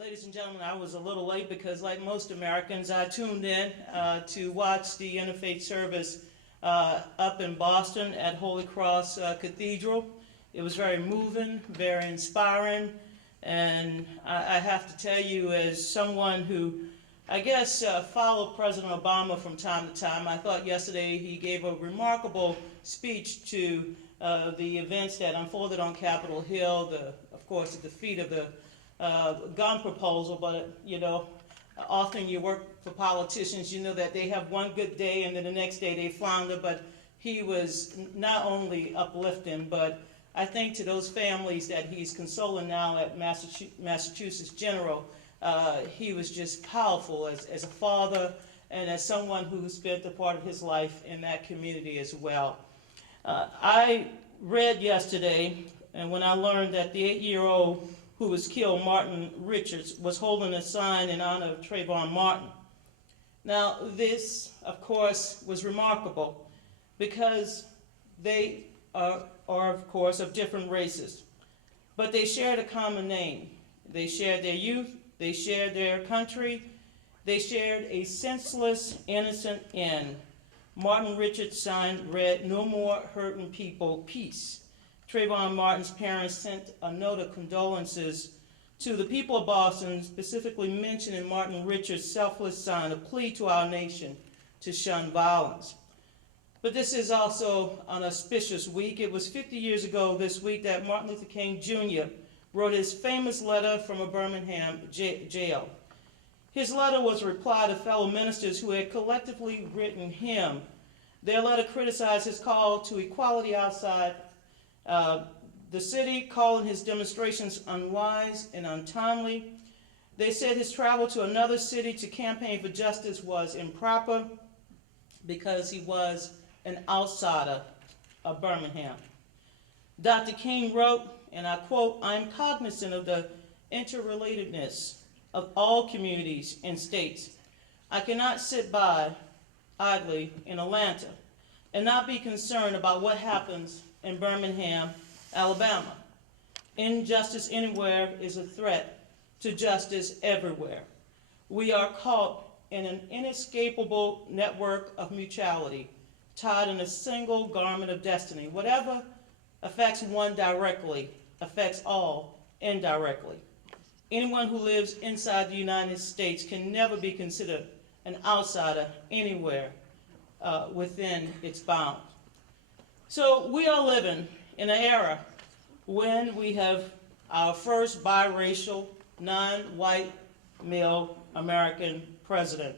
Ladies and gentlemen, I was a little late because, like most Americans, I tuned in to watch the interfaith service up in Boston at Holy Cross Cathedral. It was very moving, very inspiring, and I have to tell you, as someone who, I guess, followed President Obama from time to time, I thought yesterday he gave a remarkable speech to the events that unfolded on Capitol Hill, of course, the defeat of the gun proposal, but often you work for politicians, you know that they have one good day and then the next day they flounder, but he was not only uplifting, but I think to those families that he's consoling now at Massachusetts General, he was just powerful as a father and as someone who spent a part of his life in that community as well. I read yesterday, and when I learned that the 8-year-old who was killed, Martin Richards, was holding a sign in honor of Trayvon Martin. Now, this, of course, was remarkable because they are, of course, of different races, but they shared a common name. They shared their youth, they shared their country, they shared a senseless, innocent end. Martin Richards' sign read, "No more hurting people, peace." Trayvon Martin's parents sent a note of condolences to the people of Boston, specifically mentioning Martin Richards' selfless sign, a plea to our nation to shun violence. But this is also an auspicious week. It was 50 years ago this week that Martin Luther King Jr. wrote his famous letter from a Birmingham jail. His letter was a reply to fellow ministers who had collectively written him. Their letter criticized his call to equality outside the city, calling his demonstrations unwise and untimely. They said his travel to another city to campaign for justice was improper because he was an outsider of Birmingham. Dr. King wrote, and I quote, "I am cognizant of the interrelatedness of all communities and states. I cannot sit by idly in Atlanta and not be concerned about what happens in Birmingham, Alabama. Injustice anywhere is a threat to justice everywhere. We are caught in an inescapable network of mutuality, tied in a single garment of destiny. Whatever affects one directly affects all indirectly. Anyone who lives inside the United States can never be considered an outsider anywhere within its bounds." So we are living in an era when we have our first biracial, non-white male American president,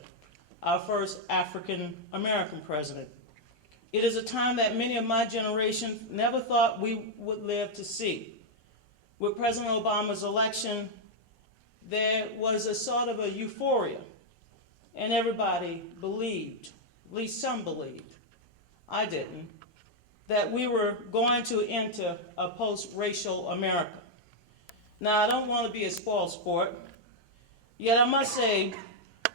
our first African American president. It is a time that many of my generation never thought we would live to see. With President Obama's election, there was a sort of a euphoria, and everybody believed, at least some believed, I didn't, that we were going to enter a post-racial America. Now, I don't want to be a spoiled sport, yet I must say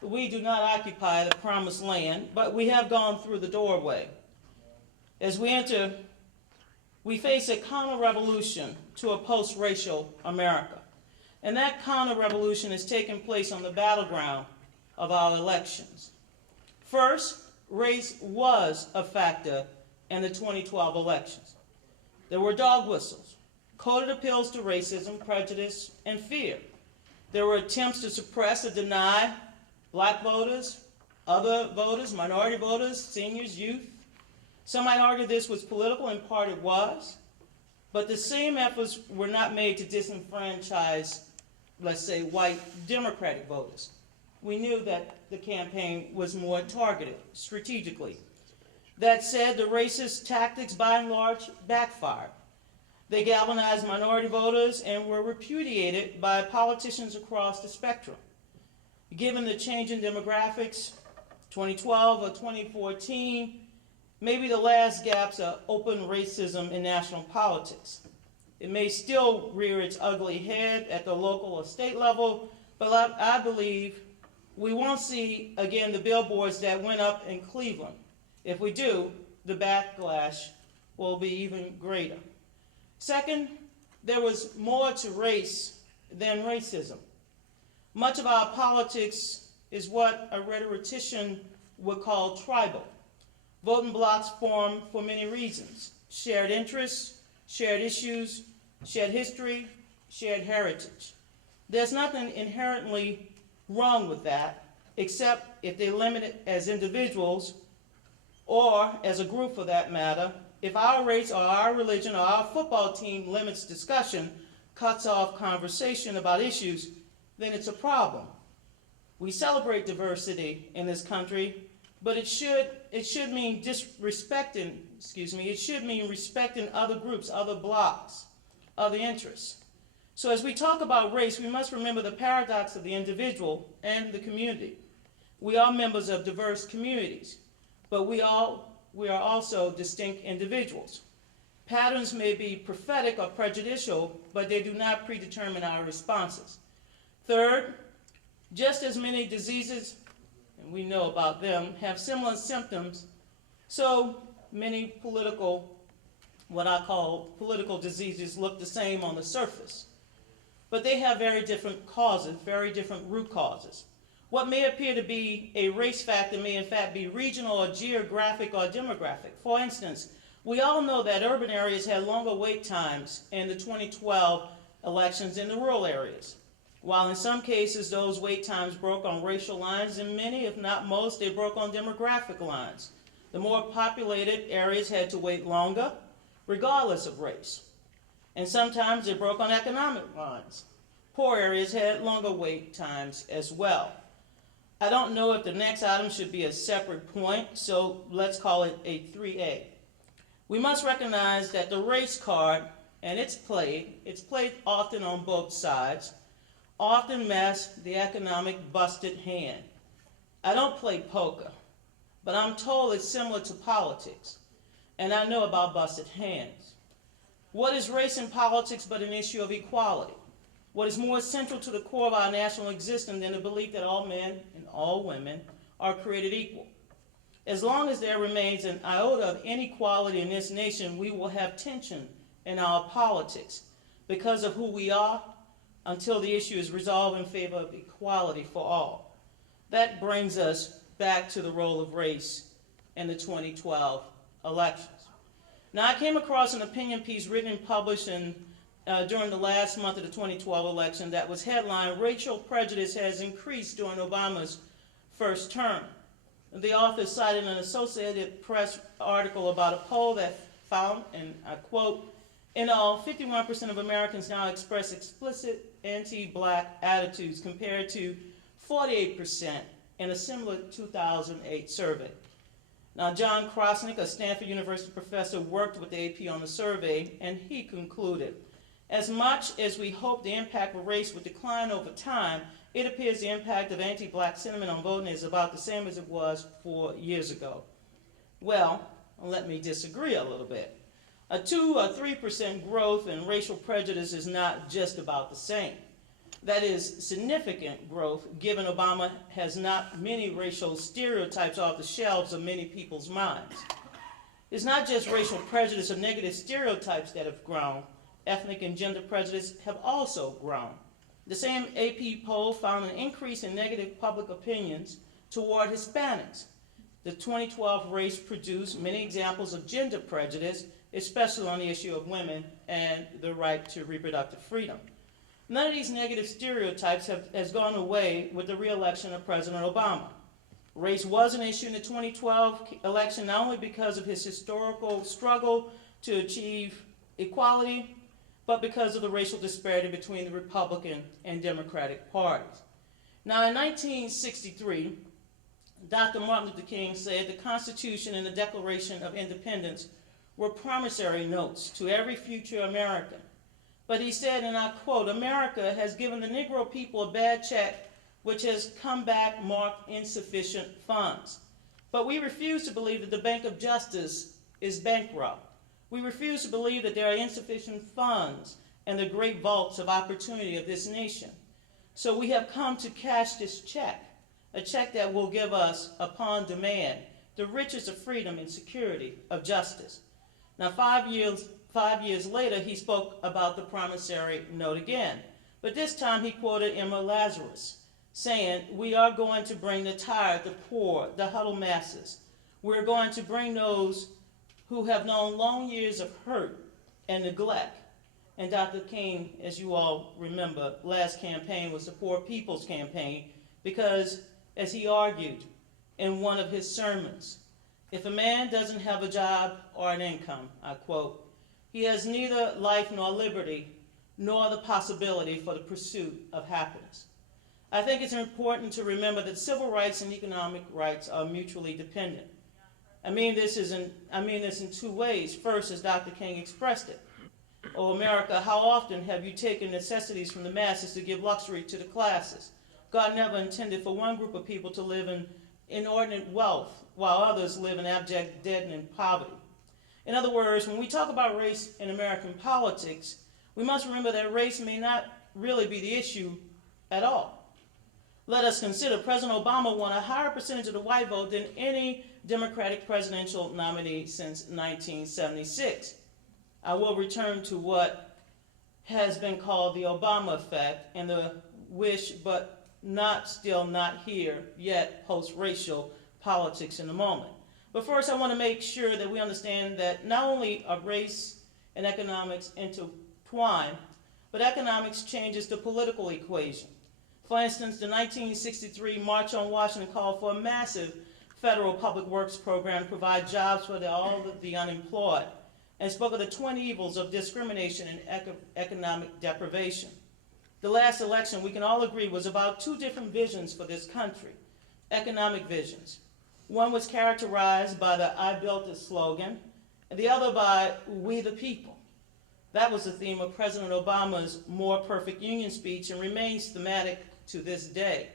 we do not occupy the promised land, but we have gone through the doorway. As we enter, we face a counter-revolution to a post-racial America. And that counter-revolution is taking place on the battleground of our elections. First, race was a factor in the 2012 elections. There were dog whistles, coded appeals to racism, prejudice, and fear. There were attempts to suppress or deny black voters, other voters, minority voters, seniors, youth. Some might argue this was political, in part it was, but the same efforts were not made to disenfranchise, let's say, white Democratic voters. We knew that the campaign was more targeted strategically. That said, the racist tactics by and large backfired. They galvanized minority voters and were repudiated by politicians across the spectrum. Given the change in demographics, 2012 or 2014, maybe the last gaps of open racism in national politics. It may still rear its ugly head at the local or state level, but I believe we won't see again the billboards that went up in Cleveland. If we do, the backlash will be even greater. Second, there was more to race than racism. Much of our politics is what a rhetorician would call tribal. Voting blocks form for many reasons: shared interests, shared issues, shared history, shared heritage. There's nothing inherently wrong with that, except if they limit it as individuals, or as a group for that matter. If our race or our religion or our football team limits discussion, cuts off conversation about issues, then it's a problem. We celebrate diversity in this country, but it should mean respecting other groups, other blocks, other interests. So as we talk about race, we must remember the paradox of the individual and the community. We are members of diverse communities, but we are also distinct individuals. Patterns may be prophetic or prejudicial, but they do not predetermine our responses. Third, just as many diseases, and we know about them, have similar symptoms, so many what I call political diseases look the same on the surface. But they have very different causes, very different root causes. What may appear to be a race factor may in fact be regional or geographic or demographic. For instance, we all know that urban areas had longer wait times in the 2012 elections than the rural areas. While in some cases those wait times broke on racial lines, in many, if not most, they broke on demographic lines. The more populated areas had to wait longer, regardless of race. And sometimes they broke on economic lines. Poor areas had longer wait times as well. I don't know if the next item should be a separate point, so let's call it a 3A. We must recognize that the race card, and it's played often on both sides, often masks the economic busted hand. I don't play poker, but I'm told it's similar to politics, and I know about busted hands. What is race in politics but an issue of equality? What is more central to the core of our national existence than the belief that all men and all women are created equal? As long as there remains an iota of inequality in this nation, we will have tension in our politics because of who we are until the issue is resolved in favor of equality for all. That brings us back to the role of race in the 2012 elections. Now, I came across an opinion piece written and published during the last month of the 2012 election that was headlined, "Racial Prejudice Has Increased During Obama's First Term." The author cited an Associated Press article about a poll that found, and I quote, "In all, 51% of Americans now express explicit anti-black attitudes compared to 48% in a similar 2008 survey." Now, John Krosnick, a Stanford University professor, worked with the AP on the survey, and he concluded, "As much as we hope the impact of race would decline over time, it appears the impact of anti-black sentiment on voting is about the same as it was 4 years ago." Well, let me disagree a little bit. A 2 or 3% growth in racial prejudice is not just about the same. That is significant growth, given Obama has knocked many racial stereotypes off the shelves of many people's minds. It's not just racial prejudice or negative stereotypes that have grown. Ethnic and gender prejudice have also grown. The same AP poll found an increase in negative public opinions toward Hispanics. The 2012 race produced many examples of gender prejudice, especially on the issue of women and the right to reproductive freedom. None of these negative stereotypes has gone away with the re-election of President Obama. Race was an issue in the 2012 election not only because of his historical struggle to achieve equality, but because of the racial disparity between the Republican and Democratic parties. Now, in 1963, Dr. Martin Luther King said the Constitution and the Declaration of Independence were promissory notes to every future American. But he said, and I quote, "America has given the Negro people a bad check which has come back marked insufficient funds. But we refuse to believe that the Bank of Justice is bankrupt. We refuse to believe that there are insufficient funds in the great vaults of opportunity of this nation. So we have come to cash this check, a check that will give us, upon demand, the riches of freedom and security of justice." Now, 5 years later, he spoke about the promissory note again. But this time he quoted Emma Lazarus, saying, "We are going to bring the tired, the poor, the huddled masses. We're going to bring those who have known long years of hurt and neglect." And Dr. King, as you all remember, last campaign was the Poor People's Campaign because, as he argued in one of his sermons, if a man doesn't have a job or an income, I quote, he has neither life nor liberty, nor the possibility for the pursuit of happiness. I think it's important to remember that civil rights and economic rights are mutually dependent. I mean this in two ways. First, as Dr. King expressed it, "Oh, America, how often have you taken necessities from the masses to give luxury to the classes? God never intended for one group of people to live in inordinate wealth while others live in abject debt and poverty." In other words, when we talk about race in American politics, we must remember that race may not really be the issue at all. Let us consider President Obama won a higher percentage of the white vote than any Democratic presidential nominee since 1976. I will return to what has been called the Obama effect and the wish but still not here yet post-racial politics in a moment. But first I want to make sure that we understand that not only are race and economics intertwined, but economics changes the political equation. For instance, the 1963 March on Washington called for a massive federal public works program to provide jobs for all of the unemployed, and spoke of the twin evils of discrimination and economic deprivation. The last election, we can all agree, was about two different visions for this country, economic visions. One was characterized by the "I built it" slogan, and the other by "We the people." That was the theme of President Obama's More Perfect Union speech and remains thematic to this day.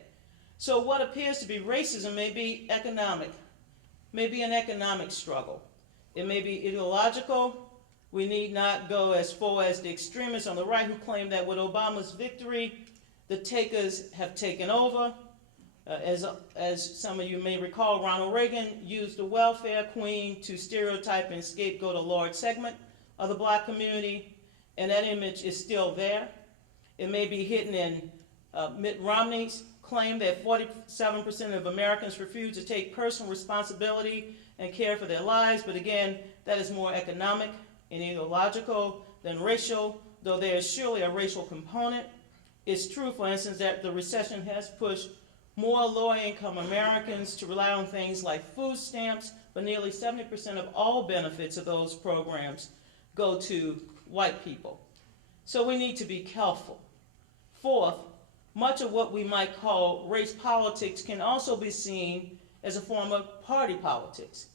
So what appears to be racism may be an economic struggle. It may be ideological. We need not go as far as the extremists on the right who claim that with Obama's victory, the takers have taken over. As some of you may recall, Ronald Reagan used the welfare queen to stereotype and scapegoat a large segment of the black community, and that image is still there. It may be hidden in Mitt Romney's claim that 47% of Americans refuse to take personal responsibility and care for their lives, but again, that is more economic and ideological than racial, though there is surely a racial component. It's true, for instance, that the recession has pushed more low-income Americans to rely on things like food stamps, but nearly 70% of all benefits of those programs go to white people. So we need to be careful. Fourth, much of what we might call race politics can also be seen as a form of party politics.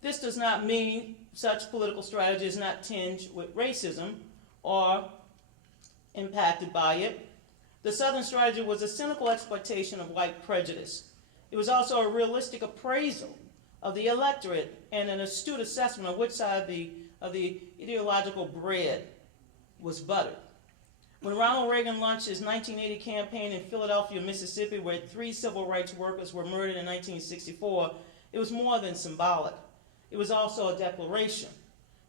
This does not mean such political strategy is not tinged with racism or impacted by it. The Southern strategy was a cynical exploitation of white prejudice. It was also a realistic appraisal of the electorate and an astute assessment of which side of the ideological bread was buttered. When Ronald Reagan launched his 1980 campaign in Philadelphia, Mississippi, where 3 civil rights workers were murdered in 1964, it was more than symbolic. It was also a declaration.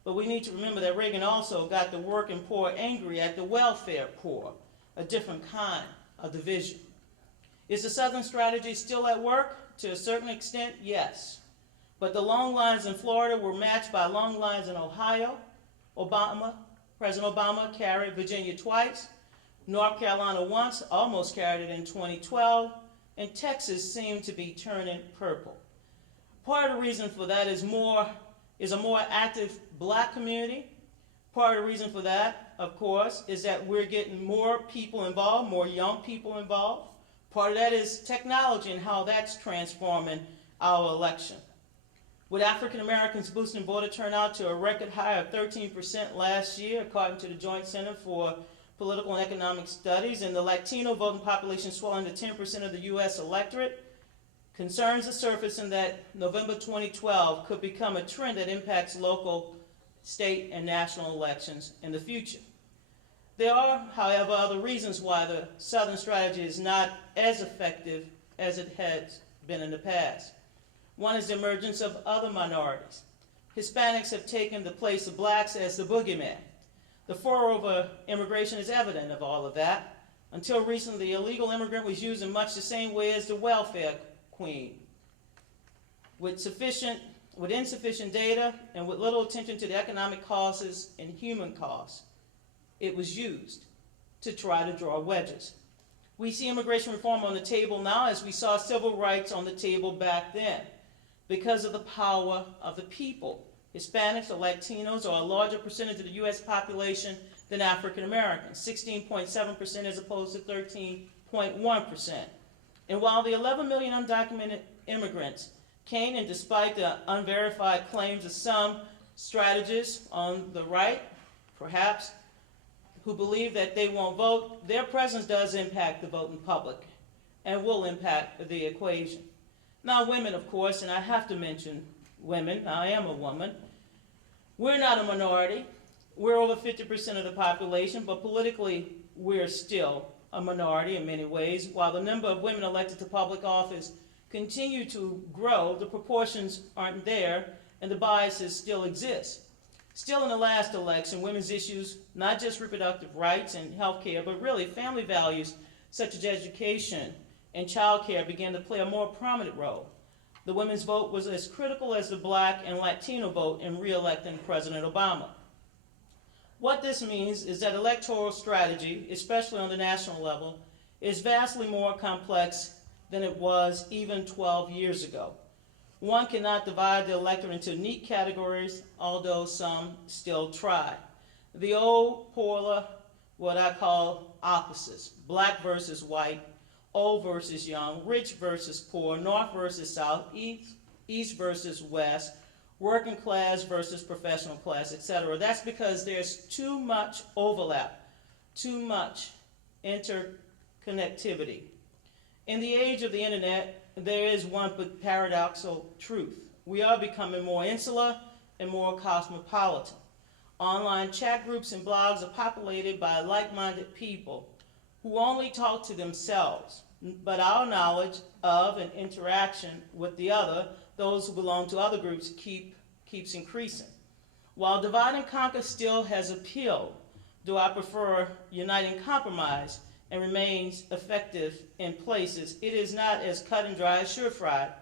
But we need to remember that Reagan also got the working poor angry at the welfare poor, a different kind of division. Is the Southern strategy still at work? To a certain extent, yes. But the long lines in Florida were matched by long lines in Ohio. President Obama carried Virginia twice. North Carolina once, almost carried it in 2012. And Texas seemed to be turning purple. Part of the reason for that is a more active black community. Part of the reason for that, of course, is that we're getting more people involved, more young people involved. Part of that is technology and how that's transforming our election. With African Americans boosting voter turnout to a record high of 13% last year, according to the Joint Center for Political and Economic Studies, and the Latino voting population swelling to 10% of the U.S. electorate, concerns are surfacing that November 2012 could become a trend that impacts local, state, and national elections in the future. There are, however, other reasons why the Southern strategy is not as effective as it has been in the past. One is the emergence of other minorities. Hispanics have taken the place of blacks as the boogeyman. The furor over immigration is evident of all of that. Until recently, the illegal immigrant was used in much the same way as the welfare queen. With insufficient data and with little attention to the economic causes and human costs, it was used to try to draw wedges. We see immigration reform on the table now as we saw civil rights on the table back then because of the power of the people. Hispanics or Latinos are a larger percentage of the U.S. population than African Americans, 16.7% as opposed to 13.1%. And while the 11 million undocumented immigrants came in despite the unverified claims of some strategists on the right, perhaps, who believe that they won't vote, their presence does impact the voting public and will impact the equation. Now, women, of course, and I have to mention women, I am a woman. We're not a minority. We're over 50% of the population, but politically, we're still a minority in many ways. While the number of women elected to public office continue to grow, the proportions aren't there, and the biases still exist. Still, in the last election, women's issues, not just reproductive rights and health care, but really family values such as education and child care began to play a more prominent role. The women's vote was as critical as the Black and Latino vote in re-electing President Obama. What this means is that electoral strategy, especially on the national level, is vastly more complex than it was even 12 years ago. One cannot divide the electorate into neat categories, although some still try. The old polar, what I call opposites, black versus white, old versus young, rich versus poor, north versus south, east versus west, working class versus professional class, etc. That's because there's too much overlap, too much interconnectivity. In the age of the internet, there is one paradoxical truth. We are becoming more insular and more cosmopolitan. Online chat groups and blogs are populated by like-minded people who only talk to themselves, but our knowledge of and interaction with the other, those who belong to other groups, keeps increasing. While divide and conquer still has appeal, do I prefer unite and compromise and remains effective in places? It is not as cut and dry, as sure-fried,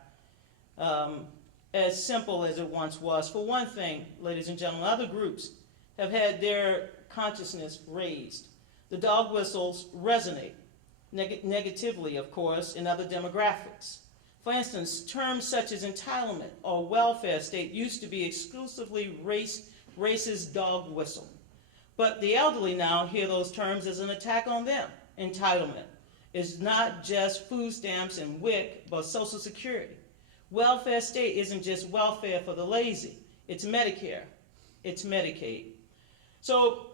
as simple as it once was. For one thing, ladies and gentlemen, other groups have had their consciousness raised. The dog whistles resonate negatively, of course, in other demographics. For instance, terms such as entitlement or welfare state used to be exclusively racist dog whistle. But the elderly now hear those terms as an attack on them. Entitlement is not just food stamps and WIC, but Social Security. Welfare state isn't just welfare for the lazy. It's Medicare. It's Medicaid. So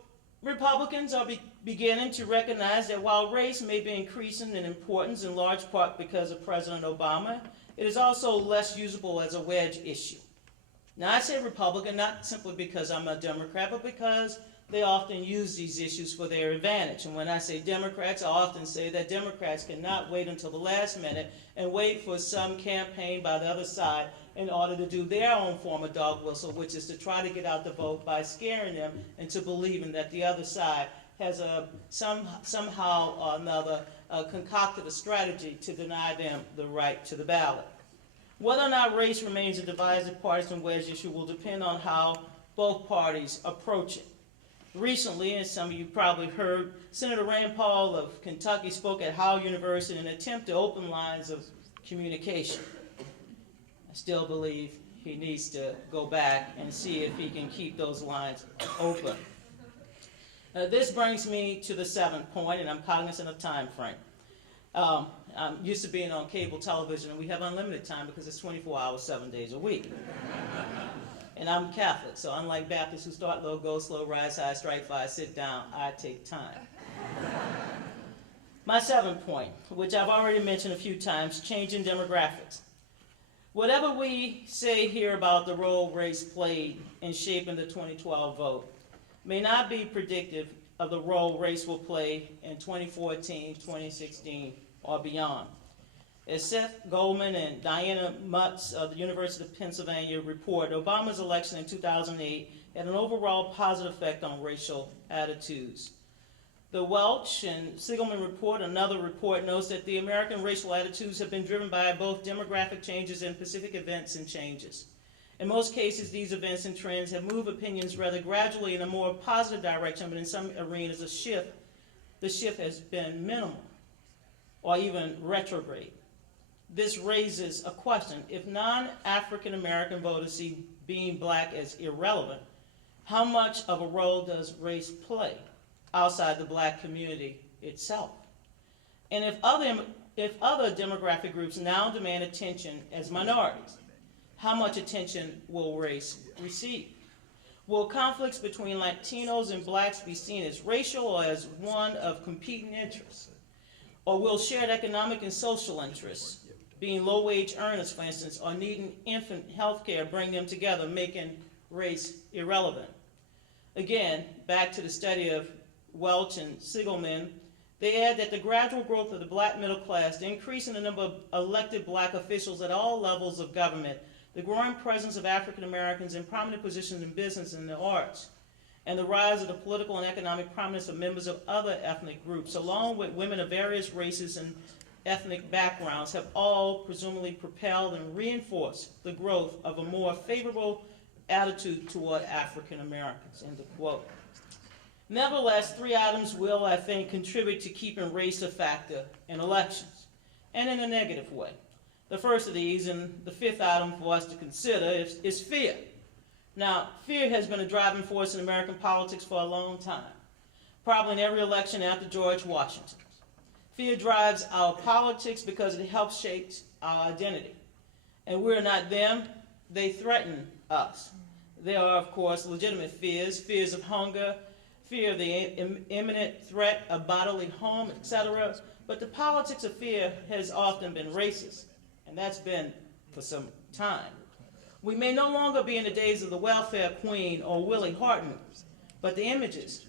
Republicans are beginning to recognize that while race may be increasing in importance in large part because of President Obama, it is also less usable as a wedge issue. Now, I say Republican not simply because I'm a Democrat, but because they often use these issues for their advantage. And when I say Democrats, I often say that Democrats cannot wait until the last minute and wait for some campaign by the other side in order to do their own form of dog whistle, which is to try to get out the vote by scaring them into believing that the other side has somehow or another concocted a strategy to deny them the right to the ballot. Whether or not race remains a divisive partisan wedge issue will depend on how both parties approach it. Recently, as some of you probably heard, Senator Rand Paul of Kentucky spoke at Howard University in an attempt to open lines of communication. I still believe he needs to go back and see if he can keep those lines open. This brings me to the 7th point, and I'm cognizant of time frame. I'm used to being on cable television, and we have unlimited time because it's 24 hours, 7 days a week. And I'm Catholic, so unlike Baptists who start low, go slow, rise high, strike fire, sit down, I take time. My 7th point, which I've already mentioned a few times, changing demographics. Whatever we say here about the role race played in shaping the 2012 vote may not be predictive of the role race will play in 2014, 2016, or beyond. As Seth Goldman and Diana Mutz of the University of Pennsylvania report, Obama's election in 2008 had an overall positive effect on racial attitudes. The Welch and Sigelman report, another report, notes that the American racial attitudes have been driven by both demographic changes and specific events and changes. In most cases, these events and trends have moved opinions rather gradually in a more positive direction, but in some arenas, the shift has been minimal or even retrograde. This raises a question. If non-African American voters see being black as irrelevant, how much of a role does race play outside the black community itself? And if other demographic groups now demand attention as minorities, how much attention will race receive? Will conflicts between Latinos and blacks be seen as racial or as one of competing interests? Or will shared economic and social interests, being low-wage earners, for instance, or needing infant health care, bring them together, making race irrelevant? Again, back to the study of Welch and Sigelman, they add that the gradual growth of the black middle class, the increase in the number of elected black officials at all levels of government, the growing presence of African Americans in prominent positions in business and the arts, and the rise of the political and economic prominence of members of other ethnic groups, along with women of various races and ethnic backgrounds, have all presumably propelled and reinforced the growth of a more favorable attitude toward African Americans, end of quote. Nevertheless, three items will, I think, contribute to keeping race a factor in elections, and in a negative way. The first of these, and the fifth item for us to consider, is fear. Now, fear has been a driving force in American politics for a long time, probably in every election after George Washington. Fear drives our politics because it helps shape our identity. And we're not them, they threaten us. There are, of course, legitimate fears, fears of hunger, fear of the imminent threat of bodily harm, etc. But the politics of fear has often been racist, and that's been for some time. We may no longer be in the days of the welfare queen or Willie Horton, but the images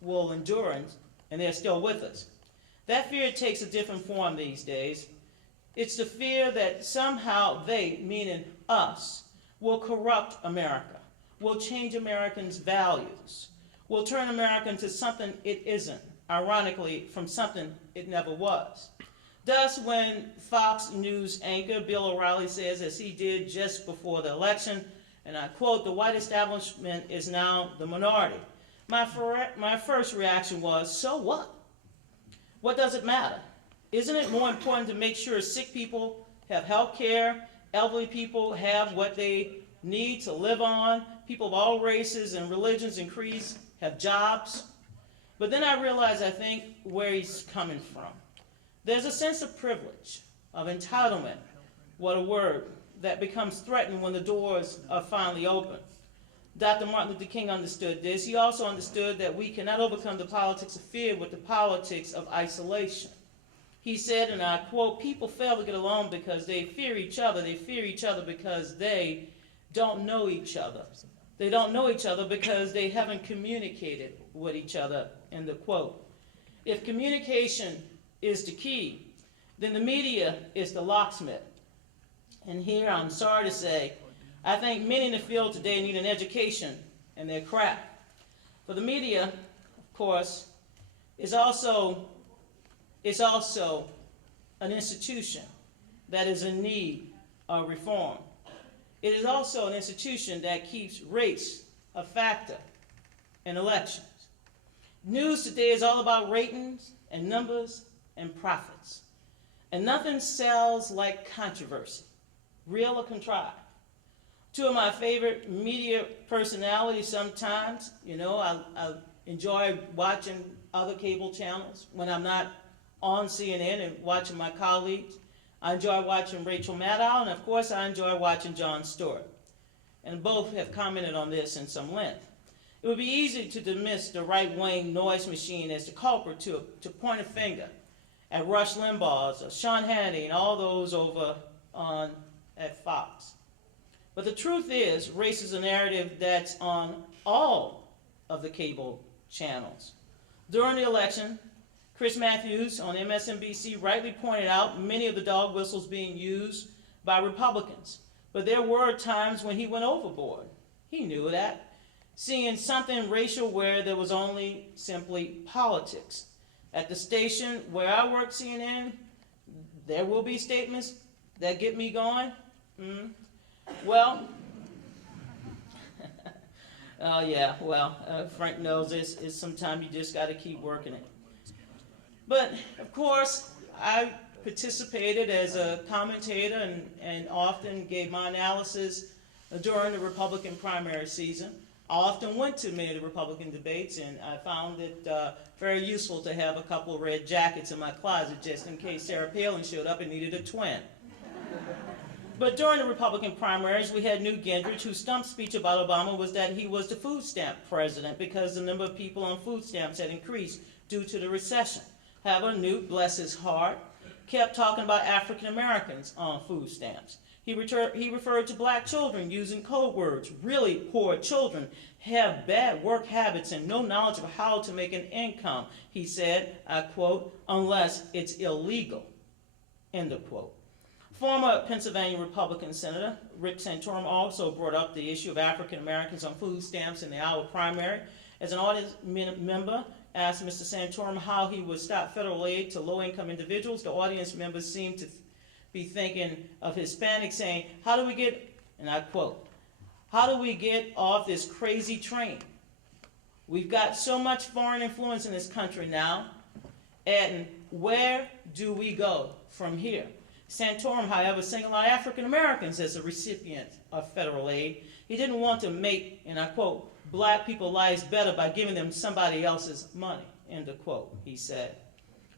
will endure, and they're still with us. That fear takes a different form these days. It's the fear that somehow they, meaning us, will corrupt America, will change Americans' values, will turn America into something it isn't, ironically, from something it never was. Thus, when Fox News anchor Bill O'Reilly says, as he did just before the election, and I quote, "The white establishment is now the minority," my first reaction was, so what? What does it matter? Isn't it more important to make sure sick people have health care, elderly people have what they need to live on, people of all races and religions and creeds have jobs? But then I realized, I think, where he's coming from. There's a sense of privilege, of entitlement, what a word, that becomes threatened when the doors are finally open. Dr. Martin Luther King understood this. He also understood that we cannot overcome the politics of fear with the politics of isolation. He said, and I quote, "People fail to get along because they fear each other. They fear each other because they don't know each other. They don't know each other because they haven't communicated with each other," end of quote. If communication is the key, then the media is the locksmith. And here, I'm sorry to say, I think many in the field today need an education in their craft. For the media, of course, is also an institution that is in need of reform. It is also an institution that keeps race a factor in elections. News today is all about ratings and numbers and profits. And nothing sells like controversy, real or contrived. Two of my favorite media personalities sometimes, I enjoy watching other cable channels when I'm not on CNN and watching my colleagues. I enjoy watching Rachel Maddow, and of course I enjoy watching Jon Stewart. And both have commented on this in some length. It would be easy to dismiss the right-wing noise machine as the culprit, to point a finger at Rush Limbaugh's or Sean Hannity and all those over at Fox. But the truth is, race is a narrative that's on all of the cable channels. During the election, Chris Matthews on MSNBC rightly pointed out many of the dog whistles being used by Republicans. But there were times when he went overboard. He knew that. seeing something racial where there was only simply politics. At the station where I work, CNN, there will be statements that get me going. Well, oh yeah, well, Frank knows this. It's sometimes you just got to keep working it. But of course, I participated as a commentator and often gave my analysis during the Republican primary season. I often went to many of the Republican debates, and I found it very useful to have a couple of red jackets in my closet just in case Sarah Palin showed up and needed a twin. But during the Republican primaries, we had Newt Gingrich, whose stump speech about Obama was that he was the food stamp president because the number of people on food stamps had increased due to the recession. However, Newt, bless his heart, kept talking about African Americans on food stamps. He referred to black children using code words. Really poor children have bad work habits and no knowledge of how to make an income. He said, I quote, unless it's illegal, end of quote. Former Pennsylvania Republican Senator Rick Santorum also brought up the issue of African Americans on food stamps in the Iowa primary. As an audience member asked Mr. Santorum how he would stop federal aid to low-income individuals, the audience members seemed to be thinking of Hispanics saying, how do we get, and I quote, how do we get off this crazy train? We've got so much foreign influence in this country now, and where do we go from here? Santorum, however, singled out African Americans as a recipient of federal aid. He didn't want to make, and I quote, black people's lives better by giving them somebody else's money, end of quote, he said.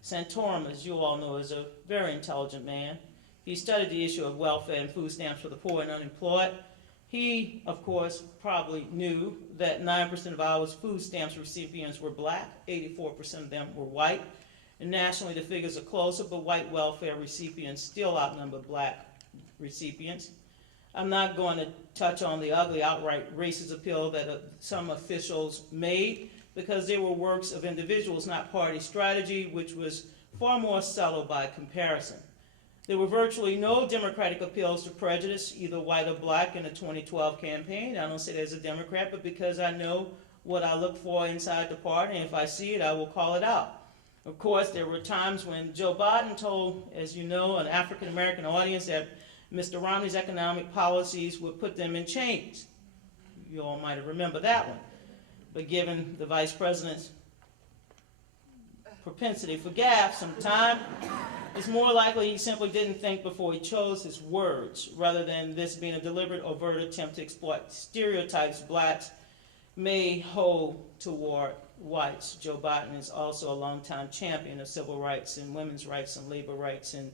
Santorum, as you all know, is a very intelligent man. He studied the issue of welfare and food stamps for the poor and unemployed. He, of course, probably knew that 9% of Iowa's food stamps recipients were black, 84% of them were white. And nationally, the figures are closer, but white welfare recipients still outnumber black recipients. I'm not going to touch on the ugly, outright racist appeal that some officials made because they were works of individuals, not party strategy, which was far more subtle by comparison. There were virtually no Democratic appeals to prejudice, either white or black, in the 2012 campaign. I don't say that as a Democrat, but because I know what I look for inside the party, and if I see it, I will call it out. Of course, there were times when Joe Biden told, as you know, an African-American audience that Mr. Romney's economic policies would put them in chains. You all might remember that one. But given the vice president's propensity for gaffe sometime, it's more likely he simply didn't think before he chose his words, rather than this being a deliberate, overt attempt to exploit stereotypes blacks may hold toward whites. Joe Biden is also a longtime champion of civil rights and women's rights and labor rights and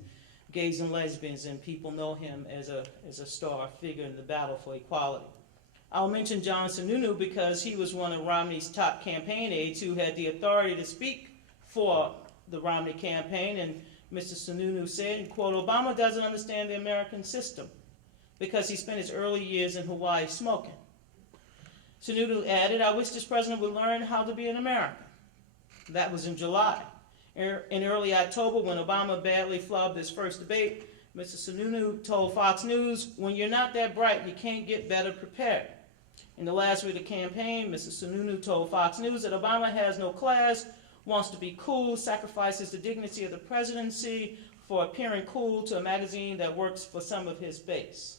gays and lesbians, and people know him as a star figure in the battle for equality. I'll mention John Sununu because he was one of Romney's top campaign aides who had the authority to speak for the Romney campaign, and Mr. Sununu said, quote, Obama doesn't understand the American system because he spent his early years in Hawaii smoking. Sununu added, I wish this president would learn how to be an American. That was in July. In early October, when Obama badly flubbed his first debate, Mr. Sununu told Fox News, when you're not that bright, you can't get better prepared. In the last week of the campaign, Mr. Sununu told Fox News that Obama has no class, wants to be cool, sacrifices the dignity of the presidency for appearing cool to a magazine that works for some of his base.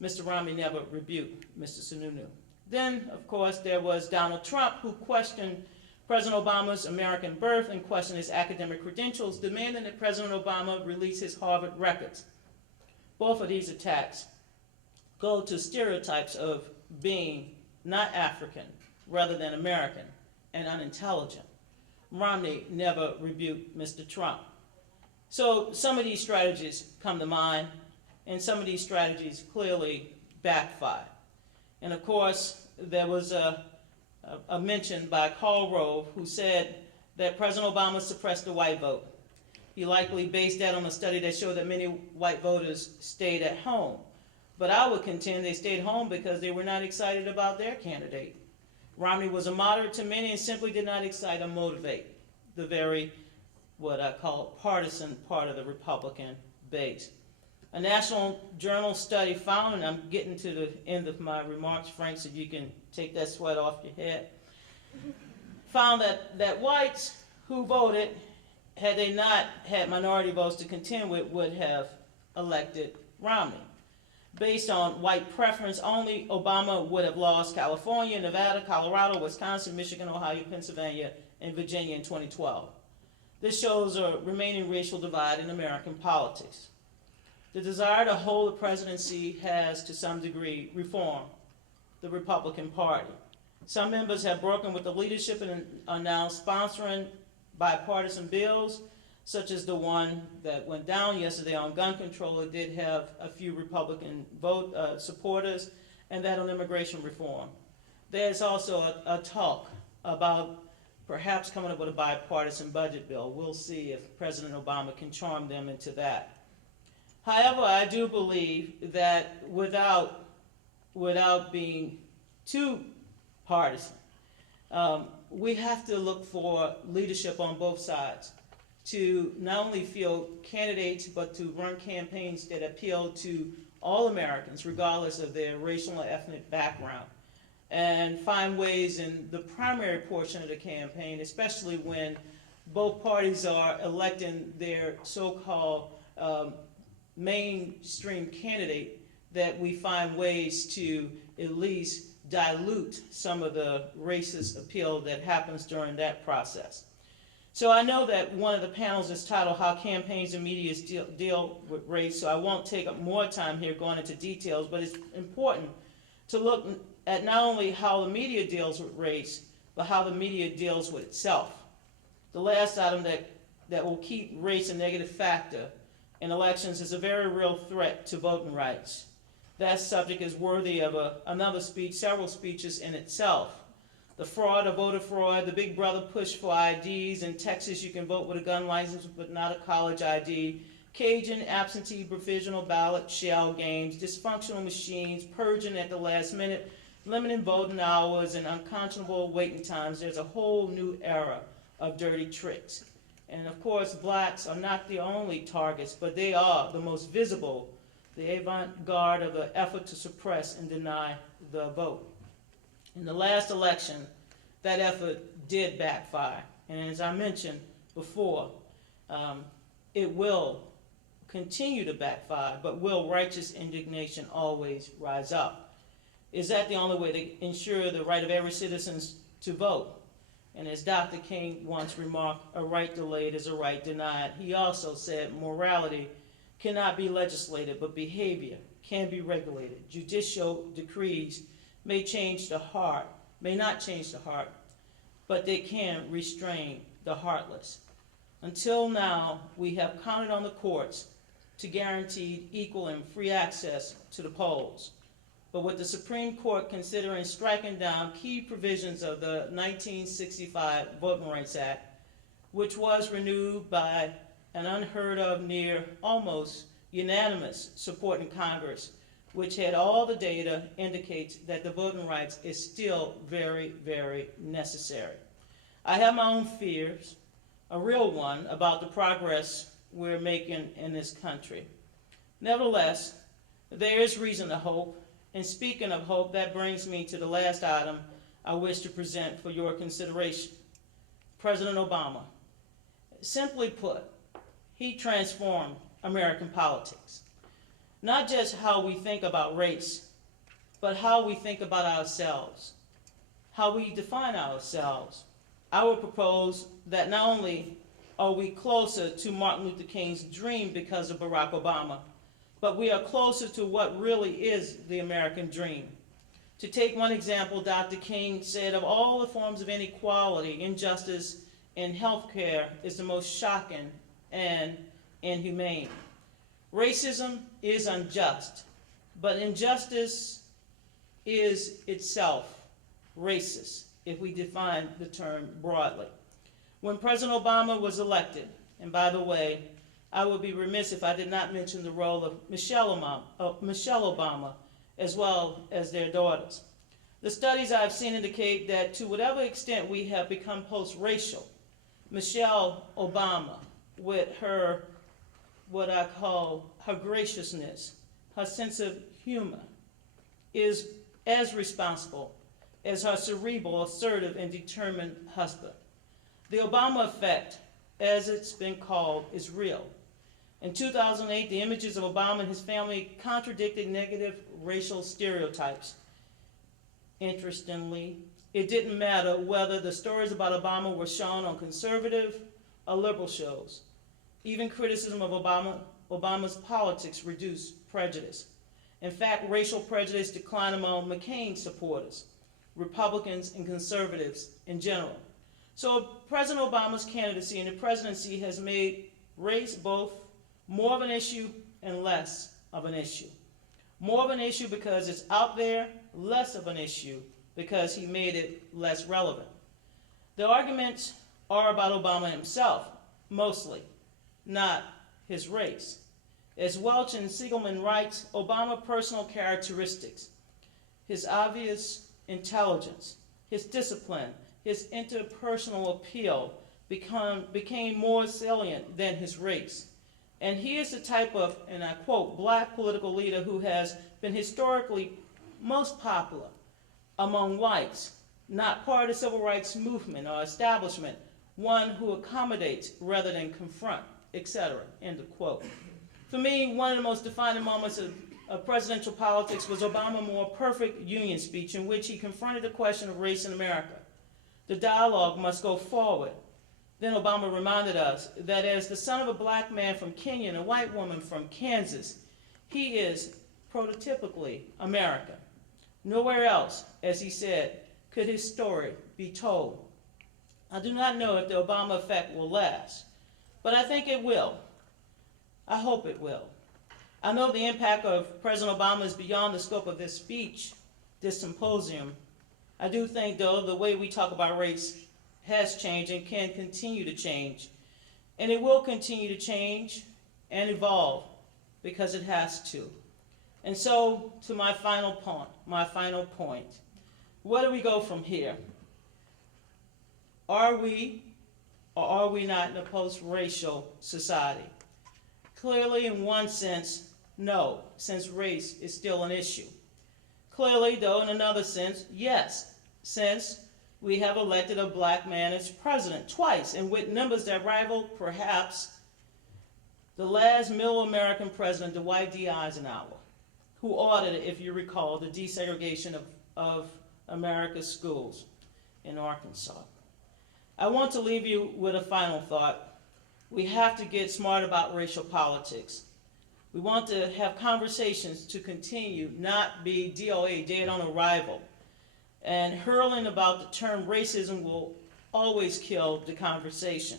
Mr. Romney never rebuked Mr. Sununu. Then, of course, there was Donald Trump, who questioned President Obama's American birth and questioned his academic credentials, demanding that President Obama release his Harvard records. Both of these attacks go to stereotypes of being not African, rather than American, and unintelligent. Romney never rebuked Mr. Trump. So some of these strategies come to mind, and some of these strategies clearly backfired. And of course, there was a mention by Karl Rove, who said that President Obama suppressed the white vote. He likely based that on a study that showed that many white voters stayed at home. But I would contend they stayed home because they were not excited about their candidate. Romney was a moderate to many and simply did not excite or motivate the very, what I call, partisan part of the Republican base. A National Journal study found, and I'm getting to the end of my remarks, Frank, so you can take that sweat off your head, found that whites who voted, had they not had minority votes to contend with, would have elected Romney. Based on white preference only, Obama would have lost California, Nevada, Colorado, Wisconsin, Michigan, Ohio, Pennsylvania, and Virginia in 2012. This shows a remaining racial divide in American politics. The desire to hold the presidency has, to some degree, reformed the Republican Party. Some members have broken with the leadership and are now sponsoring bipartisan bills, such as the one that went down yesterday on gun control. It did have a few Republican supporters, and that on immigration reform. There's also a talk about perhaps coming up with a bipartisan budget bill. We'll see if President Obama can charm them into that. However, I do believe that without being too partisan, we have to look for leadership on both sides to not only field candidates, but to run campaigns that appeal to all Americans, regardless of their racial or ethnic background, and find ways in the primary portion of the campaign, especially when both parties are electing their so-called mainstream candidate, that we find ways to at least dilute some of the racist appeal that happens during that process. So I know that one of the panels is titled How Campaigns and Media Deal with Race, so I won't take up more time here going into details, but it's important to look at not only how the media deals with race, but how the media deals with itself. The last item that will keep race a negative factor in elections is a very real threat to voting rights. That subject is worthy of another speech, several speeches in itself. The fraud of voter fraud, the big brother push for IDs. In Texas, you can vote with a gun license but not a college ID. Cajun, absentee, provisional ballot, shell games, dysfunctional machines, purging at the last minute, limiting voting hours, and unconscionable waiting times. There's a whole new era of dirty tricks. And of course, blacks are not the only targets, but they are the most visible, the avant-garde of the effort to suppress and deny the vote. In the last election, that effort did backfire. And as I mentioned before, it will continue to backfire, but will righteous indignation always rise up? Is that the only way to ensure the right of every citizen to vote? And as Dr. King once remarked, a right delayed is a right denied. He also said morality cannot be legislated, but behavior can be regulated. Judicial decrees may change the heart, may not change the heart, but they can restrain the heartless. Until now, we have counted on the courts to guarantee equal and free access to the polls. But with the Supreme Court considering striking down key provisions of the 1965 Voting Rights Act, which was renewed by an unheard of near almost unanimous support in Congress, which had all the data, indicates that the voting rights is still very, very necessary. I have my own fears, a real one, about the progress we're making in this country. Nevertheless, there is reason to hope. And speaking of hope, that brings me to the last item I wish to present for your consideration. President Obama. Simply put, he transformed American politics. Not just how we think about race, but how we think about ourselves, how we define ourselves. I would propose that not only are we closer to Martin Luther King's dream because of Barack Obama, but we are closer to what really is the American dream. To take one example, Dr. King said of all the forms of inequality, injustice in healthcare is the most shocking and inhumane. Racism is unjust, but injustice is itself racist, if we define the term broadly. When President Obama was elected, and by the way, I would be remiss if I did not mention the role of Michelle Obama, as well as their daughters. The studies I've seen indicate that to whatever extent we have become post-racial, Michelle Obama, with what I call her graciousness, her sense of humor, is as responsible as her cerebral, assertive, and determined husband. The Obama effect, as it's been called, is real. In 2008, the images of Obama and his family contradicted negative racial stereotypes. Interestingly, it didn't matter whether the stories about Obama were shown on conservative or liberal shows. Even criticism of Obama's politics reduced prejudice. In fact, racial prejudice declined among McCain supporters, Republicans and conservatives in general. So President Obama's candidacy and the presidency has made race both more of an issue and less of an issue. More of an issue because it's out there, less of an issue because he made it less relevant. The arguments are about Obama himself, mostly, not his race. As Welch and Siegelman writes, Obama's personal characteristics, his obvious intelligence, his discipline, his interpersonal appeal became more salient than his race. And he is the type of, and I quote, black political leader who has been historically most popular among whites, not part of the civil rights movement or establishment, one who accommodates rather than confront, etc., end of quote. For me, one of the most defining moments of presidential politics was Obama's more perfect union speech in which he confronted the question of race in America. The dialogue must go forward. Then Obama reminded us that as the son of a black man from Kenya and a white woman from Kansas, he is prototypically American. Nowhere else, as he said, could his story be told. I do not know if the Obama effect will last, but I think it will. I hope it will. I know the impact of President Obama is beyond the scope of this speech, this symposium. I do think, though, the way we talk about race has changed and can continue to change. And it will continue to change and evolve because it has to. And so, to my final point, where do we go from here? Are we or are we not in a post-racial society? Clearly, in one sense, no, since race is still an issue. Clearly, though, in another sense, yes, since we have elected a black man as president twice, and with numbers that rival, perhaps, the last middle American president, Dwight D. Eisenhower, who ordered, if you recall, the desegregation of America's schools in Arkansas. I want to leave you with a final thought. We have to get smart about racial politics. We want to have conversations to continue, not be DOA, dead on arrival. And hurling about the term racism will always kill the conversation.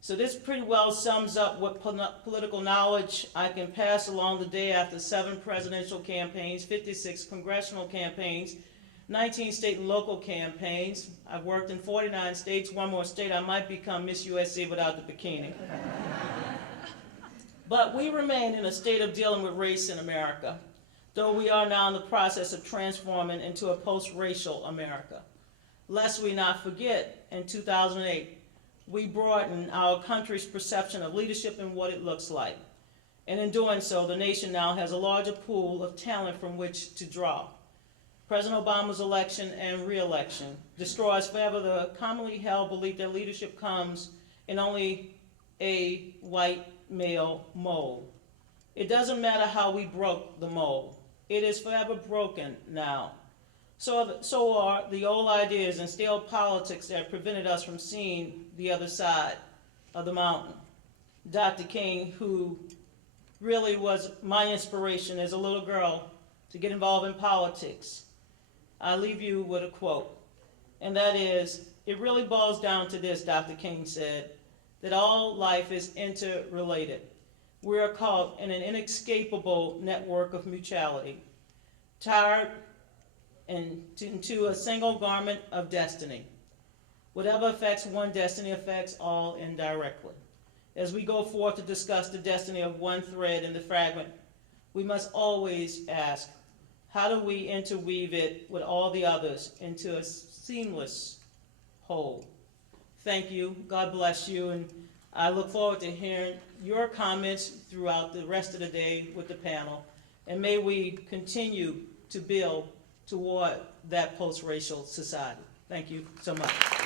So this pretty well sums up what political knowledge I can pass along the day after 7 presidential campaigns, 56 congressional campaigns, 19 state and local campaigns. I've worked in 49 states, one more state. I might become Miss USA without the bikini. But we remain in a state of dealing with race in America, though we are now in the process of transforming into a post-racial America. Lest we not forget, in 2008, we broadened our country's perception of leadership and what it looks like. And in doing so, the nation now has a larger pool of talent from which to draw. President Obama's election and re-election destroys forever the commonly held belief that leadership comes in only a white male mold. It doesn't matter how we broke the mold. It is forever broken now. So are the old ideas and stale politics that prevented us from seeing the other side of the mountain. Dr. King, who really was my inspiration as a little girl to get involved in politics, I leave you with a quote, and that is, it really boils down to this, Dr. King said, that all life is interrelated. We are caught in an inescapable network of mutuality, tied into a single garment of destiny. Whatever affects one destiny affects all indirectly. As we go forth to discuss the destiny of one thread in the fragment, we must always ask, how do we interweave it with all the others into a seamless whole? Thank you. God bless you. And I look forward to hearing your comments throughout the rest of the day with the panel, and may we continue to build toward that post-racial society. Thank you so much.